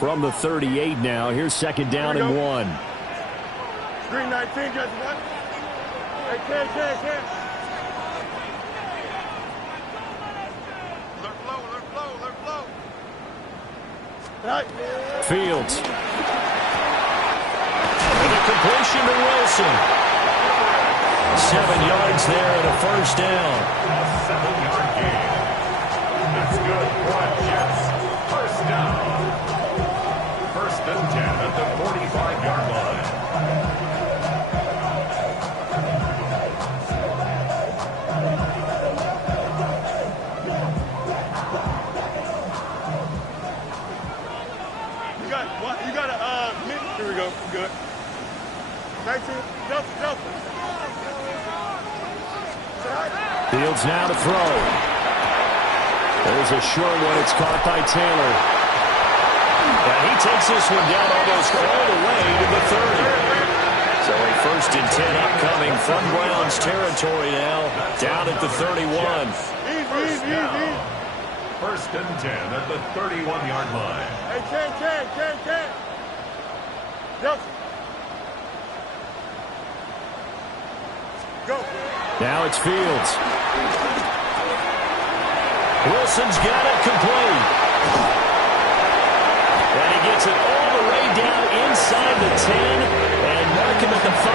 From the 38 now, here's 2nd down and 1. Green 19, just what? Hey, can. Fields. And a completion to Wilson. 7 yards there and a first down. A 7-yard gain. That's good for Jets. First down. 1st and 10 at the 45-yard line. Here we go. Good. 19. Nelson. Fields now to throw. There's a short one. It's caught by Taylor. And he takes this one down almost all the way to the 30. So a 1st and 10 upcoming from Browns territory now. Down at the 31. Easy. 1st and 10 at the 31-yard line. Hey, can. Nelson. Go. Now it's Fields. Wilson's got it complete. And he gets it all the way down inside the 10 and mark him at the 5.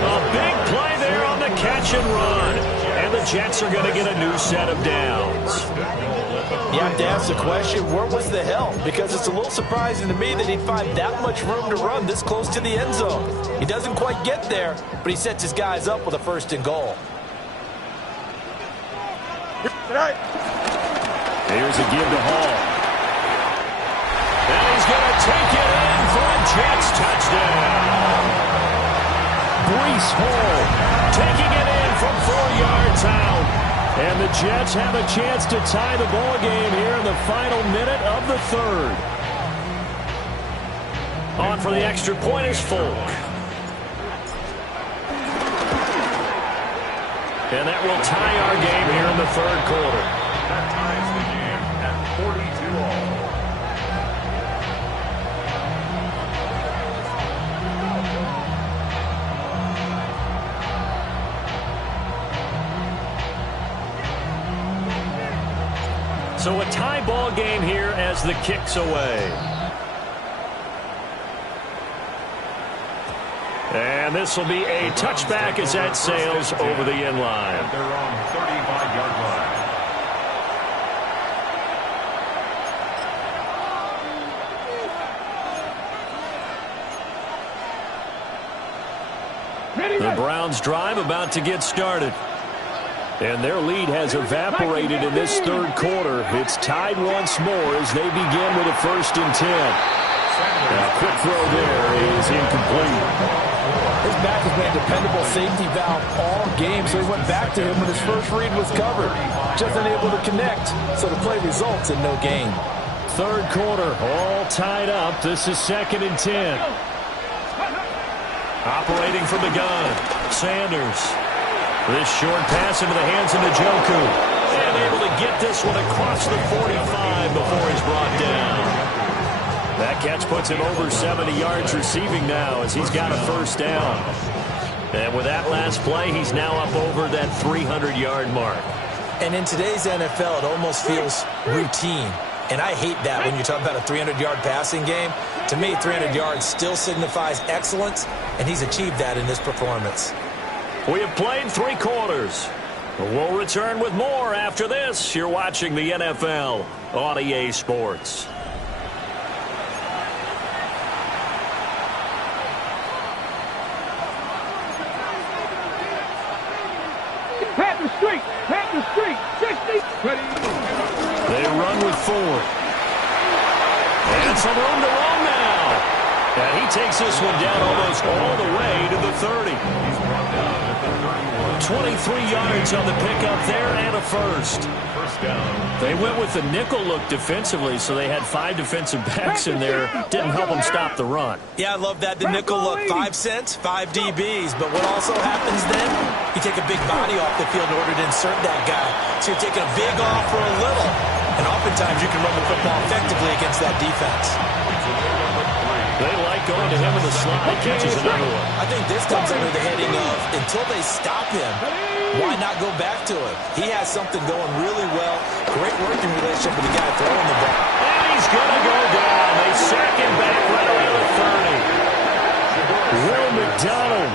A big play there on the catch and run. And the Jets are going to get a new set of downs. You have to ask the question, where was the help? Because it's a little surprising to me that he'd find that much room to run this close to the end zone. He doesn't quite get there, but he sets his guys up with a 1st and goal. Here's a give to Hall. And he's going to take it in for a Jets touchdown. Breece Hall taking it in from 4 yards out. And the Jets have a chance to tie the ball game here in the final minute of the 3rd. On for the extra point is Folk. And that will tie our game here in the 3rd quarter. That ties the game at 42 all. So a tie ball game here as the kick's away. And this will be a touchback as that sails over the end line. At their own 35-yard line. The Browns drive about to get started. And their lead has evaporated in this 3rd quarter. It's tied once more as they begin with a 1st and 10. A quick throw there is incomplete. His back has been a dependable safety valve all game, so he went back to him when his first read was covered. Just unable to connect, so the play results in no gain. 3rd quarter, all tied up. This is 2nd and 10. Operating from the gun, Sanders. This short pass into the hands of Njoku. And able to get this one across the 45 before he's brought down. That catch puts him over 70 yards receiving now as he's got a 1st down. And with that last play, he's now up over that 300-yard mark. And in today's NFL, it almost feels routine. And I hate that when you talk about a 300-yard passing game. To me, 300 yards still signifies excellence, and he's achieved that in this performance. We have played 3 quarters. We'll return with more after this. You're watching the NFL on EA Sports. Panther Street, 60. Ready. They run with 4. And some room to run now. And he takes this one down almost all the way to the 30. He's brought down at the 31. 23 yards on the pickup there and a first. First down. They went with the nickel look defensively, so they had 5 defensive backs in there. Didn't help them stop the run. Yeah, I love that. The nickel look, 5 cents, 5 DBs. But what also happens then, you take a big body off the field in order to insert that guy. So you're taking a big off for a little. And oftentimes you can run the football effectively against that defense. They like going to him in the slot. He catches another one. I think this comes under the heading of, until they stop him, why not go back to him? He has something going really well. Great working relationship with the guy throwing the ball. And he's going to go down. They sack him back right around the 30. Will McDonald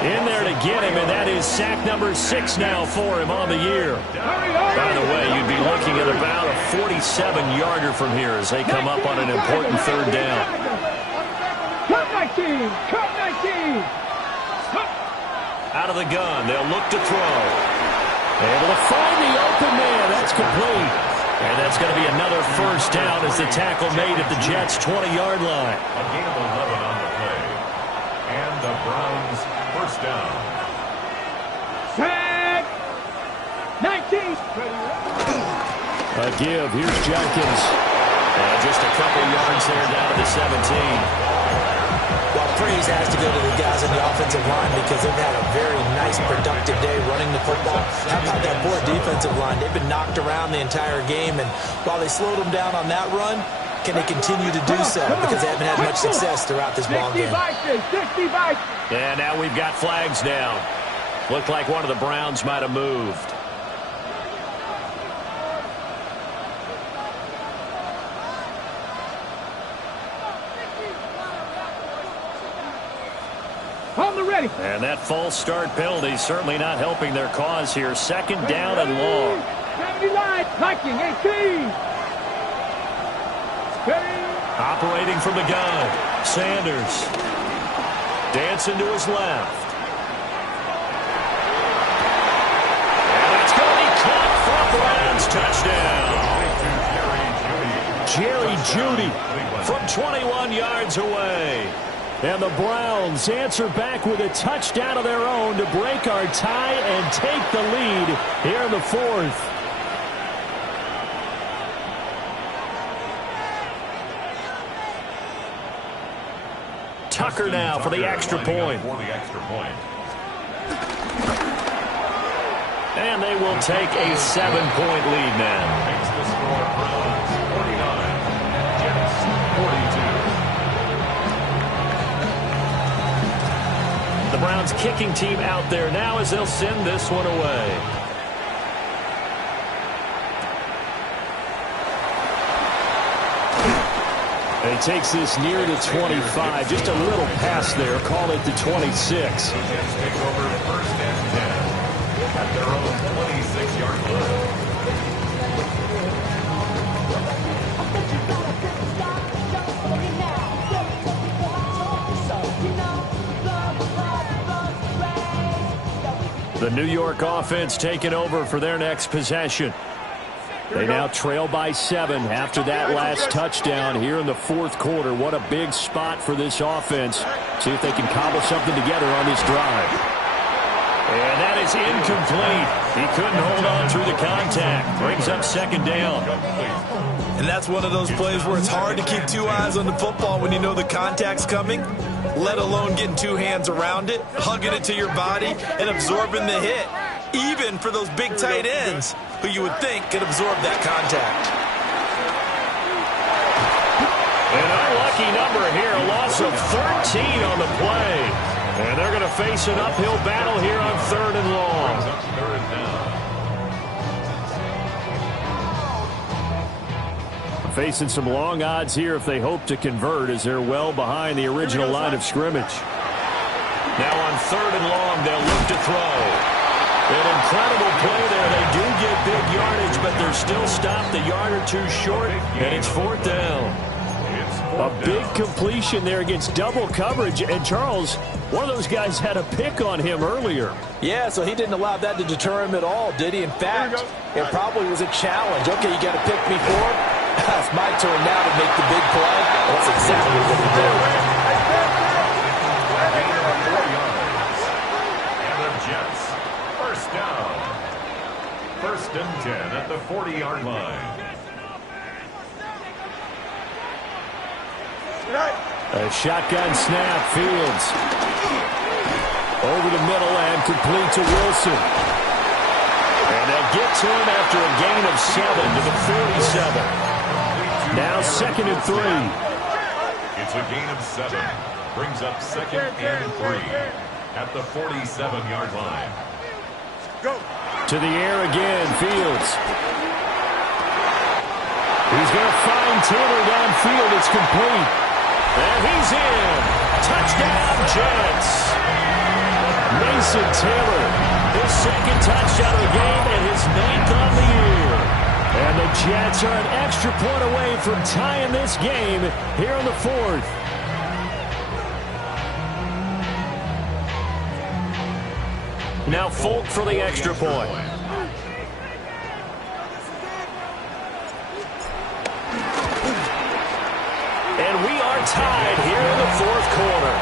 in there to get him, and that is sack number 6 now for him on the year. By the way, you'd be looking at about a 47-yarder from here as they come up on an important third down. Cut 19! Cut 19! Out of the gun, they'll look to throw. Able to find the open man. That's complete. And that's going to be another first down as the tackle made at the Jets' 20-yard line. A gain of 11 on the play. And the Browns first down. Sack! 19! A give. Here's Jenkins. And just a couple yards there down to the 17. Well, praise has to go to the guys on the offensive line because they've had a very nice, productive day running the football. How about that poor defensive line? They've been knocked around the entire game, and while they slowed them down on that run, can they continue to do so? Because they haven't had much success throughout this ball game. 60 Vikings! And now we've got flags down. Looked like one of the Browns might have moved. On the ready. And that false start penalty certainly not helping their cause here. Second down and long. 79, Viking 18. Operating from the gun, Sanders. Dancing to his left. And it's going to be caught for Browns touchdown. Jerry Jeudy from 21 yards away. And the Browns answer back with a touchdown of their own to break our tie and take the lead here in the fourth. Tucker now for the extra point. And they will take a 7-point lead now. Makes the score Browns 49, Jets 42. The Browns kicking team out there now as they'll send this one away. And he takes this near the 25. Just a little pass there. Call it the 26. The Jets take over first and 10 at their own 26-yard line. The New York offense taking over for their next possession. They now trail by 7 after that last touchdown here in the fourth quarter. What a big spot for this offense. See if they can cobble something together on this drive. And that is incomplete. He couldn't hold on through the contact. Brings up second down. And that's one of those plays where it's hard to keep 2 eyes on the football when you know the contact's coming, let alone getting 2 hands around it, hugging it to your body, and absorbing the hit. Even for those big tight ends who you would think could absorb that contact. An unlucky number here, a loss of 13 on the play. And they're going to face an uphill battle here on third and long. Facing some long odds here if they hope to convert as they're well behind the original line of scrimmage. Now on third and long, they'll look to throw. An incredible play there. They do get big yardage, but they're still stopped a yard or 2 short, and it's fourth down. A big completion there against double coverage. And Charles, one of those guys had a pick on him earlier. Yeah, so he didn't allow that to deter him at all, did he? In fact, it probably was a challenge. Okay, you got to pick me for it. It's my turn now to make the big play. That's exactly what he did. First and 10 at the 40-yard line. A shotgun snap, Fields. Over the middle and complete to Wilson. And they'll get to him after a gain of 7 to the 47. Now 2nd and 3. It's a gain of 7. Brings up 2nd and 3 at the 47-yard line. Go. To the air again, Fields. He's going to find Taylor downfield. It's complete. And he's in. Touchdown, Jets. Mason Taylor, his 2nd touchdown of the game and his 9th on the year. And the Jets are an extra point away from tying this game here in the 4th. Now Folk for the extra point. And we are tied here in the 4th quarter.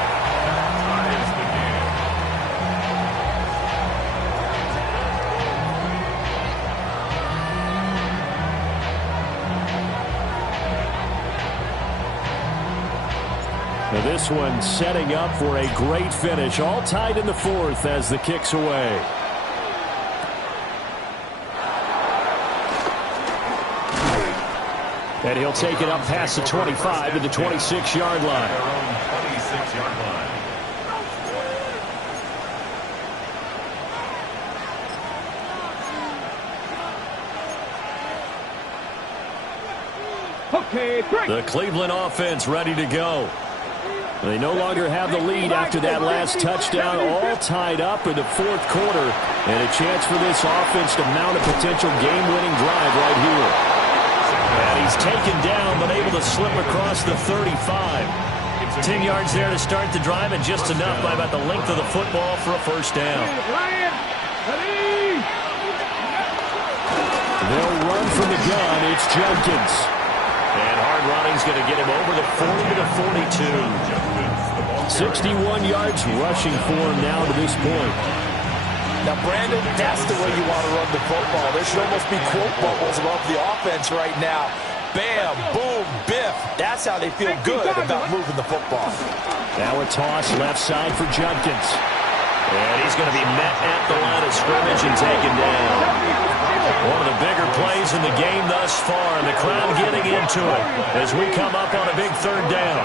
Now this one setting up for a great finish. All tied in the 4th as the kick's away. And he'll take it up past the 25 to the 26-yard line. 26-yard line. Okay, great. The Cleveland offense ready to go. They no longer have the lead after that last touchdown, all tied up in the 4th quarter, and a chance for this offense to mount a potential game-winning drive right here. And he's taken down, but able to slip across the 35. 10 yards there to start the drive, and just enough by about the length of the football for a first down. They'll run from the gun. It's Jenkins. And hard running's going to get him over the 40 to the 42. 61 yards rushing for him now to this point. Now, Brandon, that's the way you want to run the football. There should almost be quote bubbles above the offense right now. Bam, boom, biff. That's how they feel good about moving the football. Now a toss left side for Jenkins. And he's going to be met at the line of scrimmage and taken down. One of the bigger plays in the game thus far, and the crowd getting into it as we come up on a big 3rd down.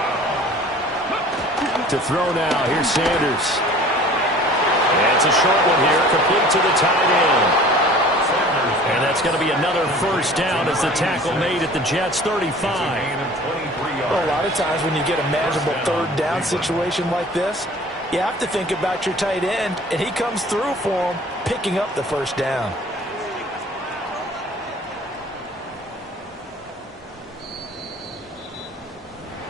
To throw now, here's Sanders. And it's a short one here, complete to the tight end. And that's going to be another first down as the tackle made at the Jets' 35. Well, a lot of times when you get a manageable 3rd down situation like this, you have to think about your tight end, and he comes through for him, picking up the first down.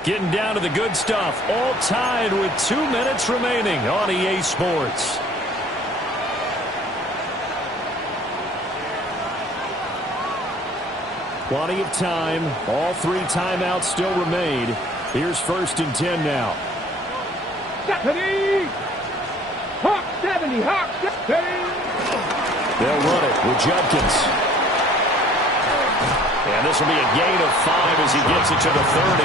Getting down to the good stuff. All tied with 2 minutes remaining on EA Sports. Plenty of time. All 3 timeouts still remain. Here's 1st and 10 now. 70! Hawk 70! Hawk 70! They'll run it with Jenkins. And this will be a gain of 5 as he gets it to the 30.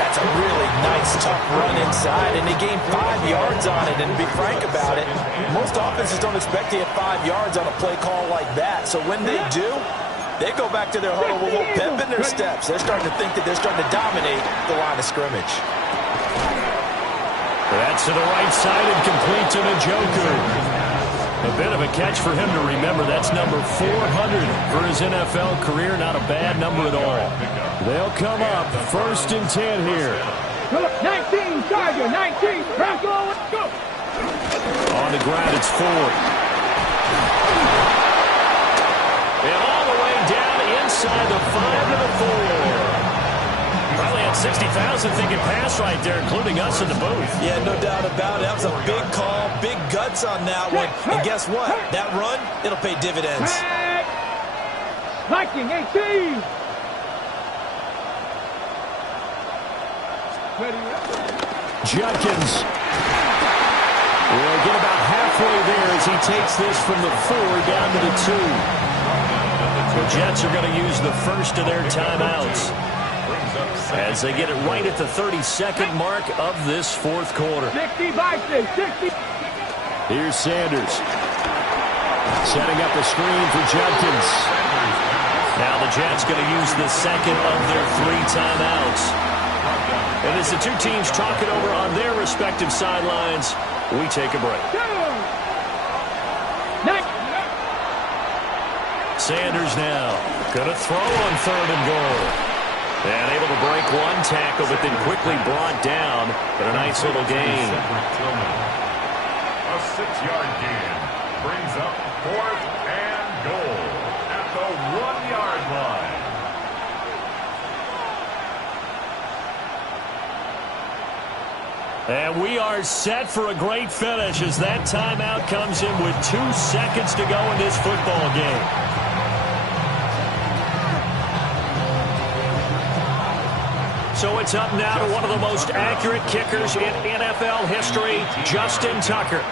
That's a really nice, tough run inside, and they gained 5 yards on it. And to be frank about it, most offenses don't expect to get 5 yards on a play call like that. So when they do, they go back to their huddle with a little pep in their steps. They're starting to think that they're starting to dominate the line of scrimmage. That's to the right side and complete to Njoku. A bit of a catch for him to remember. That's number 400 for his NFL career. Not a bad number at all. They'll come up 1st and 10 here. 19, Charger, 19, Bronco, let's go. On the ground, it's Ford. And all the way down inside the 5 to the 4. Probably had 60,000 thinking pass right there, including us in the booth. Yeah, no doubt about it. That was a big call, big guts on that one. And guess what? That run, it'll pay dividends. Viking 18. Jenkins will get about half halfway there as he takes this from the 4 down to the 2. The Jets are going to use the first of their timeouts as they get it right at the 32nd mark of this fourth quarter. 60 Vikings, 60. Here's Sanders. Setting up a screen for Judkins. Now the Jets going to use the second of their 3 timeouts. And as the two teams talk it over on their respective sidelines, we take a break. Sanders now going to throw on 3rd and goal. And able to break one tackle, but then quickly brought down. But a nice little gain. A 6-yard gain brings up 4th and goal at the 1-yard line. And we are set for a great finish as that timeout comes in with 2 seconds to go in this football game. So it's up now to one of the most accurate kickers in NFL history, Justin Tucker.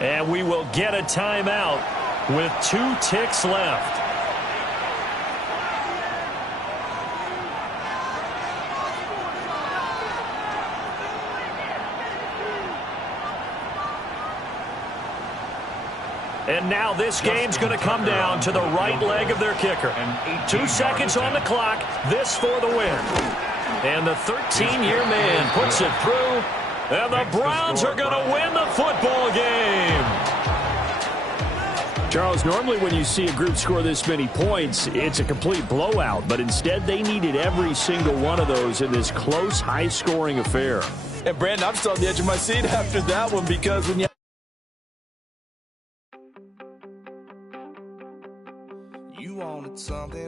And we will get a timeout with 2 ticks left. And now this game's going to come down to the right leg of their kicker. 2 seconds on the clock, this for the win. And the 13-year man puts it through, and the Browns are going to win the football game. Charles, normally when you see a group score this many points, it's a complete blowout. But instead, they needed every single one of those in this close, high-scoring affair. And, Brandon, I'm still on the edge of my seat after that one because when you wanted something